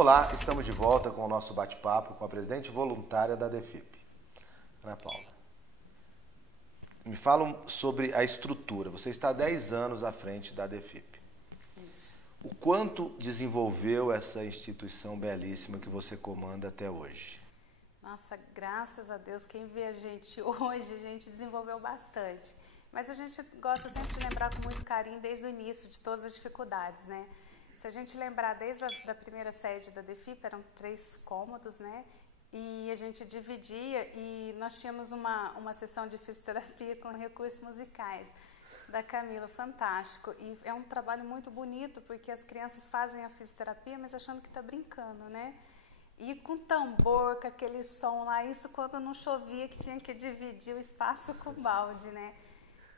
Olá, estamos de volta com o nosso bate-papo com a presidente voluntária da DEFIP, Ana Paula. Me falam sobre a estrutura. Você está há 10 anos à frente da DEFIP. Isso. O quanto desenvolveu essa instituição belíssima que você comanda até hoje? Nossa, graças a Deus, quem vê a gente hoje, a gente desenvolveu bastante. Mas a gente gosta sempre de lembrar com muito carinho desde o início de todas as dificuldades, né? Se a gente lembrar desde a primeira sede da DEFIP, eram 3 cômodos, né? E a gente dividia e nós tínhamos uma sessão de fisioterapia com recursos musicais da Camila, fantástico. E é um trabalho muito bonito porque as crianças fazem a fisioterapia, mas achando que está brincando, né? E com tambor, com aquele som lá, isso quando não chovia que tinha que dividir o espaço com balde, né?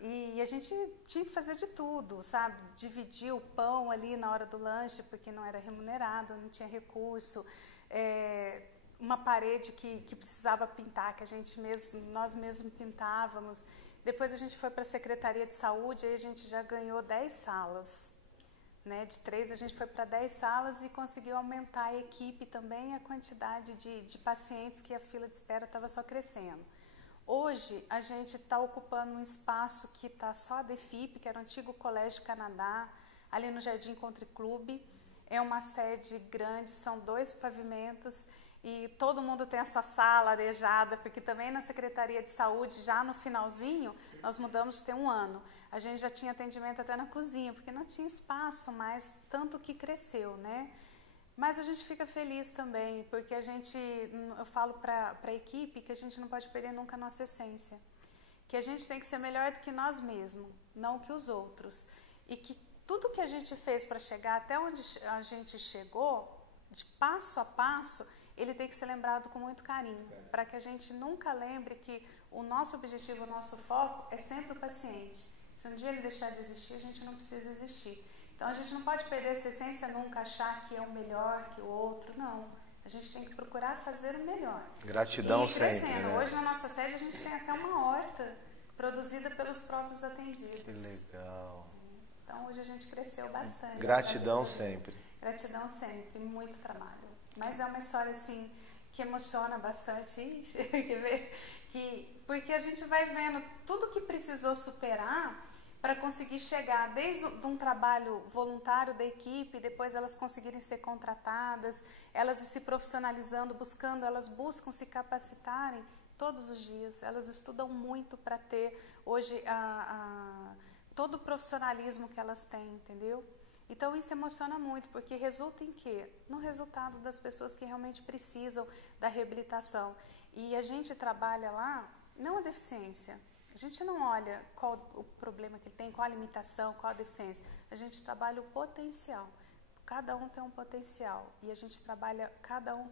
E a gente tinha que fazer de tudo, sabe? Dividir o pão ali na hora do lanche, porque não era remunerado, não tinha recurso. Uma parede que precisava pintar, que nós mesmos pintávamos. Depois a gente foi para a Secretaria de Saúde, aí a gente já ganhou 10 salas. Né? De 3 a gente foi para 10 salas e conseguiu aumentar a equipe também, a quantidade de pacientes que a fila de espera estava só crescendo. Hoje, a gente está ocupando um espaço que está só a DEFIP, que era o antigo Colégio Canadá, ali no Jardim Country Club. É uma sede grande, são 2 pavimentos e todo mundo tem a sua sala arejada, porque também na Secretaria de Saúde, já no finalzinho, nós mudamos de ter 1 ano. A gente já tinha atendimento até na cozinha, porque não tinha espaço mais, tanto que cresceu, né? Mas a gente fica feliz também, porque eu falo para a equipe que a gente não pode perder nunca a nossa essência. Que a gente tem que ser melhor do que nós mesmos, não que os outros. E que tudo que a gente fez para chegar até onde a gente chegou, de passo a passo, ele tem que ser lembrado com muito carinho. Para que a gente nunca lembre que o nosso objetivo, o nosso foco é sempre o paciente. Se um dia ele deixar de existir, a gente não precisa existir. Então, a gente não pode perder essa essência nunca, achar que é o melhor que o outro, não. A gente tem que procurar fazer o melhor. Gratidão e crescendo. sempre, né? Hoje, na nossa sede, a gente tem até uma horta produzida pelos próprios atendidos. Que legal. Então, hoje a gente cresceu bastante. Gratidão sempre. Gratidão sempre, muito trabalho. Mas é uma história, assim, que emociona bastante. Porque a gente vai vendo tudo que precisou superar para conseguir chegar desde um trabalho voluntário da equipe, depois elas conseguirem ser contratadas, elas se profissionalizando, elas buscam se capacitarem todos os dias, elas estudam muito para ter hoje todo o profissionalismo que elas têm, entendeu? Então isso emociona muito, porque resulta em quê? No resultado das pessoas que realmente precisam da reabilitação. E a gente trabalha lá, não a deficiência. A gente não olha qual o problema que ele tem, qual a limitação, qual a deficiência. A gente trabalha o potencial. Cada um tem um potencial e a gente trabalha cada um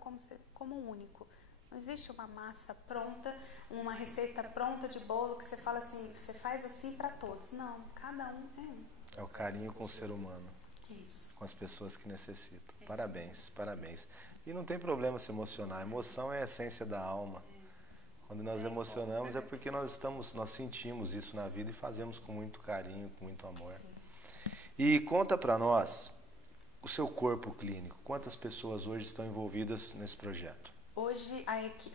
como único. Não existe uma massa pronta, uma receita pronta de bolo que você fala assim, você faz assim para todos. Não, cada um é um. É o carinho com o ser humano. Isso. Com as pessoas que necessitam. Isso. Parabéns, parabéns. E não tem problema se emocionar. A emoção é a essência da alma. Quando nós emocionamos é porque nós sentimos isso na vida e fazemos com muito carinho, com muito amor. Sim. E conta para nós o seu corpo clínico. Quantas pessoas hoje estão envolvidas nesse projeto? Hoje,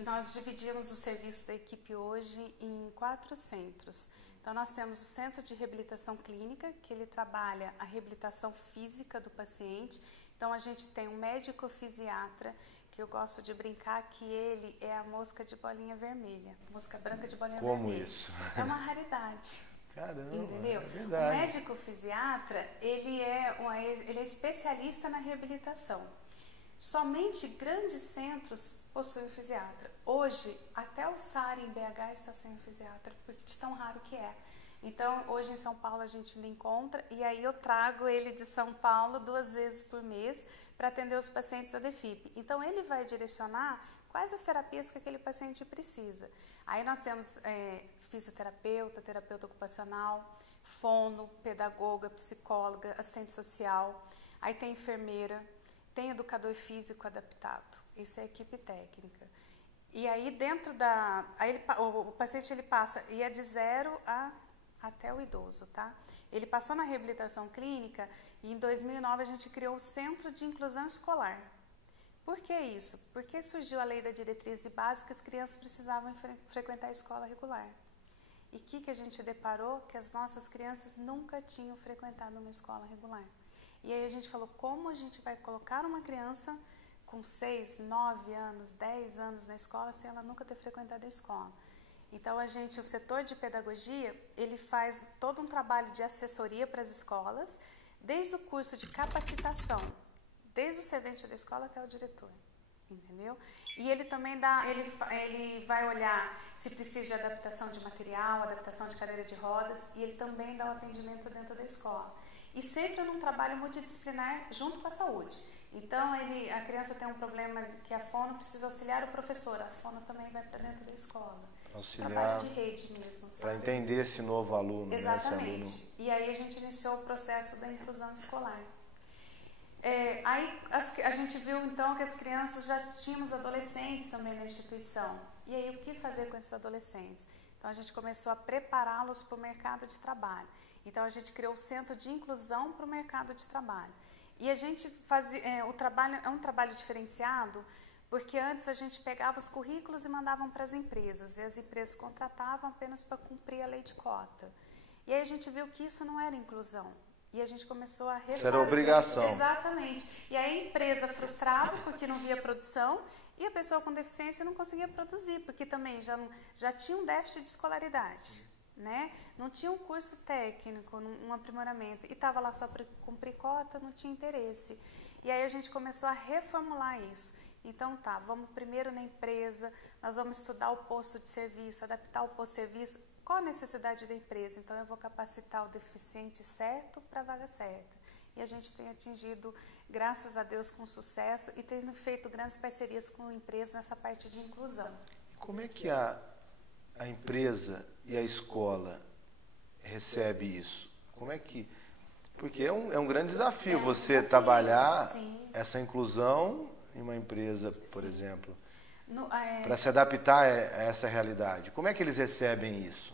nós dividimos o serviço da equipe hoje em 4 centros. Então, nós temos o Centro de Reabilitação Clínica, que ele trabalha a reabilitação física do paciente. Então, a gente tem um médico fisiatra, que eu gosto de brincar que ele é a mosca de bolinha vermelha, mosca branca de bolinha vermelha. Como isso? É uma raridade. Caramba, entendeu? É verdade. O médico fisiatra, ele é especialista na reabilitação. Somente grandes centros possuem fisiatra. Hoje, até o SAR em BH está sem um fisiatra, porque de tão raro que é. Então, hoje em São Paulo a gente ainda encontra, e aí eu trago ele de São Paulo 2 vezes por mês para atender os pacientes da DEFIP. Então, ele vai direcionar quais as terapias que aquele paciente precisa. Aí nós temos fisioterapeuta, terapeuta ocupacional, fono, pedagoga, psicóloga, assistente social, aí tem enfermeira, tem educador físico adaptado. Isso é a equipe técnica. E aí dentro o paciente ele passa, e é de 0 até o idoso, tá? Ele passou na reabilitação clínica e em 2009 a gente criou o Centro de Inclusão Escolar. Por que isso? Porque surgiu a lei da diretriz básica, as crianças precisavam frequentar a escola regular. E o que a gente deparou? Que as nossas crianças nunca tinham frequentado uma escola regular. E aí a gente falou, como a gente vai colocar uma criança com 6, 9 anos, 10 anos na escola, sem ela nunca ter frequentado a escola? Então, o setor de pedagogia, ele faz todo um trabalho de assessoria para as escolas, desde o curso de capacitação, desde o servente da escola até o diretor, entendeu? E ele também ele vai olhar se precisa de adaptação de material, adaptação de cadeira de rodas, e ele também dá o atendimento dentro da escola. E sempre num trabalho multidisciplinar junto com a saúde. Então, a criança tem um problema que a fono precisa auxiliar o professor, a fono também vai para dentro da escola. Auxiliar, trabalho de rede mesmo. Para entender esse novo aluno. Exatamente. Né, esse aluno. E aí a gente iniciou o processo da inclusão escolar. Aí a gente viu então que as crianças, já tínhamos adolescentes também na instituição. E aí o que fazer com esses adolescentes? Então a gente começou a prepará-los para o mercado de trabalho. Então a gente criou o Centro de Inclusão para o mercado de trabalho. E a gente fazia, o trabalho é um trabalho diferenciado, porque antes a gente pegava os currículos e mandavam para as empresas, e as empresas contratavam apenas para cumprir a lei de cota. E aí a gente viu que isso não era inclusão. E a gente começou a refazer. Isso era obrigação. Exatamente. E aí a empresa frustrava porque não via produção, e a pessoa com deficiência não conseguia produzir, porque também já tinha um déficit de escolaridade. Né? Não tinha um curso técnico, um aprimoramento, e estava lá só para cumprir cota, não tinha interesse. E aí a gente começou a reformular isso. Então tá, vamos primeiro na empresa, nós vamos estudar o posto de serviço, adaptar o posto de serviço, qual a necessidade da empresa? Então eu vou capacitar o deficiente certo para a vaga certa. E a gente tem atingido, graças a Deus, com sucesso, e tendo feito grandes parcerias com empresas nessa parte de inclusão. Como é que a empresa e a escola recebe isso? Como é que... Porque é um grande desafio você trabalhar essa inclusão em uma empresa, por exemplo, para se adaptar a essa realidade. Como é que eles recebem isso?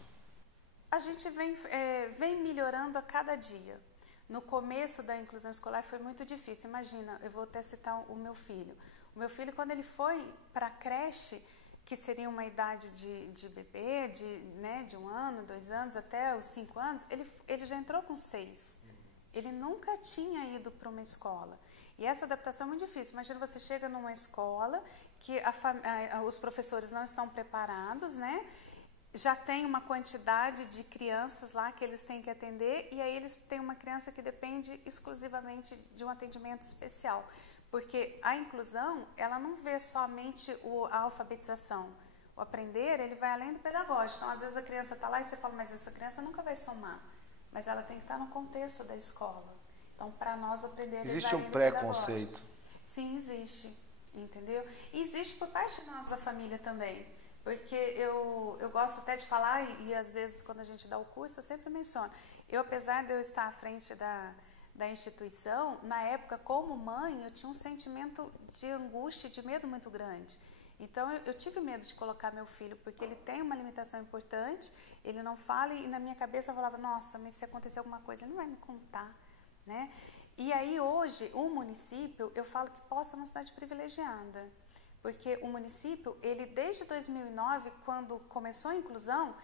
A gente vem melhorando a cada dia. No começo da inclusão escolar foi muito difícil. Imagina, eu vou até citar o meu filho. O meu filho, quando ele foi para a creche, que seria uma idade de bebê, de 1 ano, 2 anos, até os 5 anos, ele já entrou com 6. Ele nunca tinha ido para uma escola. E essa adaptação é muito difícil. Imagina, você chega numa escola que os professores não estão preparados, né? Já tem uma quantidade de crianças lá que eles têm que atender, e aí eles têm uma criança que depende exclusivamente de um atendimento especial. Porque a inclusão, ela não vê somente a alfabetização. O aprender, ele vai além do pedagógico. Então, às vezes a criança está lá e você fala, mas essa criança nunca vai somar. Mas ela tem que estar no contexto da escola. Então, para nós, o aprender... Existe um preconceito? Sim, existe. Entendeu? E existe por parte de nós da família também. Porque eu gosto até de falar, e às vezes quando a gente dá o curso, eu sempre menciono. Eu, apesar de eu estar à frente da instituição, na época, como mãe, eu tinha um sentimento de angústia, de medo muito grande. Então, eu tive medo de colocar meu filho, porque ele tem uma limitação importante, ele não fala, e na minha cabeça eu falava, nossa, mas se acontecer alguma coisa, ele não vai me contar, né? E aí, hoje, o município, eu falo que Poços é uma cidade privilegiada, porque o município, ele desde 2009, quando começou a inclusão,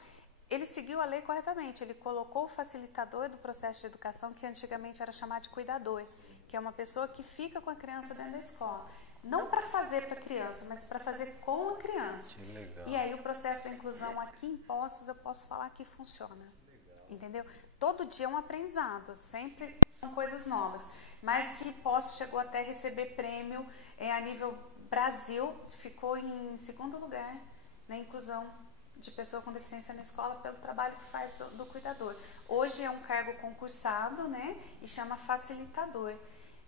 ele seguiu a lei corretamente, ele colocou o facilitador do processo de educação, que antigamente era chamado de cuidador, que é uma pessoa que fica com a criança dentro da escola. Não para fazer para a criança, mas para fazer com a criança. Que legal. E aí o processo da inclusão aqui em Poços, eu posso falar que funciona. Legal. Entendeu? Todo dia é um aprendizado, sempre são coisas novas. Mas que Poços chegou até a receber prêmio a nível Brasil, ficou em 2º lugar na inclusão de pessoa com deficiência na escola pelo trabalho que faz do cuidador. Hoje é um cargo concursado, né, e chama facilitador,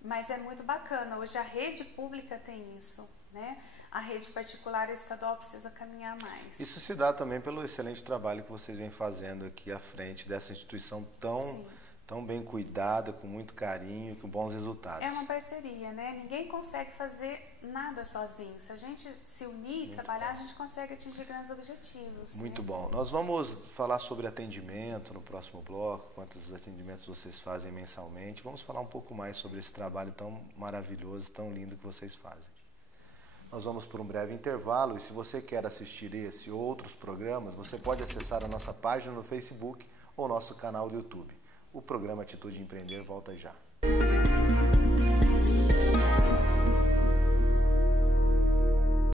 mas é muito bacana. Hoje a rede pública tem isso, né? A rede particular e estadual precisa caminhar mais. Isso se dá também pelo excelente trabalho que vocês vêm fazendo aqui à frente dessa instituição tão bem cuidada, com muito carinho, com bons resultados. É uma parceria, né? Ninguém consegue fazer nada sozinho. Se a gente se unir e trabalhar, a gente consegue atingir grandes objetivos. Muito né? bom. Nós vamos falar sobre atendimento no próximo bloco, quantos atendimentos vocês fazem mensalmente. Vamos falar um pouco mais sobre esse trabalho tão maravilhoso, tão lindo que vocês fazem. Nós vamos por um breve intervalo e se você quer assistir esse ou outros programas, você pode acessar a nossa página no Facebook ou nosso canal do YouTube. O programa Atitude Empreender volta já.